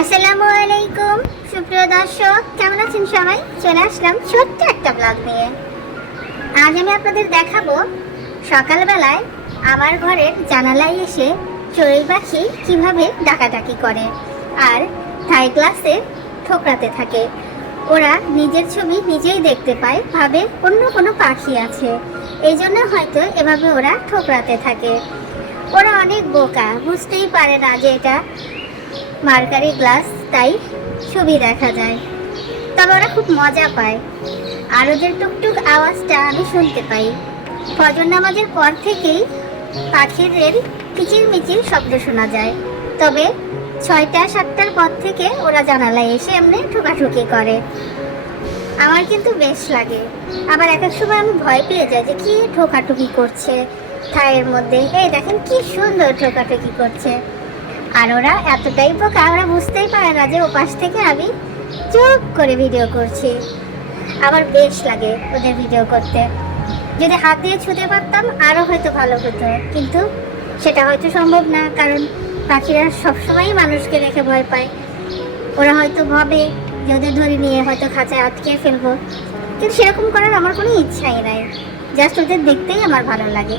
আসসালামু আলাইকুম। সুপ্রিয় দর্শক, কেমন আছেন সবাই? চলে আসলাম ছোট্ট একটা ব্লগ নিয়ে। আজ আমি আপনাদের দেখাবো, সকালবেলায় আমার ঘরের জানালায় এসে চড়ুই পাখি কীভাবে ডাকাডাকি করে আর থাই গ্লাসে ঠোকরাতে থাকে। ওরা নিজের ছবি নিজেই দেখতে পায়, ভাবে অন্য কোনো পাখি আছে। এই জন্য হয়তো এভাবে ওরা ঠোকরাতে থাকে। ওরা অনেক বোকা, বুঝতেই পারে না যে এটা মার্কারি গ্লাস, তাই ছবি দেখা যায়। তবে ওরা খুব মজা পায়। আর ওদের টুকটুক আওয়াজটা আমি শুনতে পাই। ফজর নামাজের পর থেকেই পাখিদের কিচির মিচির শব্দ শোনা যায়। তবে ছয়টা, সাতটার পর থেকে ওরা জানালায় এসে এমনি ঠোকাঠুকি করে। আমার কিন্তু বেশ লাগে। আবার এক এক সময় আমি ভয় পেয়ে যাই যে কি ঠোকাঠুকি করছে। থায়ের মধ্যে, এই দেখেন কি সুন্দর ঠোকাঠুকি করছে। আর ওরা এতটাই বোকা, ওরা বুঝতেই পারে না যে ওপাশ থেকে আমি চুপ করে ভিডিও করছি। আমার বেশ লাগে ওদের ভিডিও করতে। যদি হাত দিয়ে ছুতে পারতাম আরও হয়তো ভালো হতো। কিন্তু সেটা হয়তো সম্ভব না, কারণ পাখিরা সবসময়ই মানুষকে দেখে ভয় পায়। ওরা হয়তো ভাবে যে ওদের ধরে নিয়ে হয়তো খাঁচায় আটকে ফেলব। কিন্তু সেরকম করার আমার কোনো ইচ্ছাই নাই। জাস্ট ওদের দেখতেই আমার ভালো লাগে।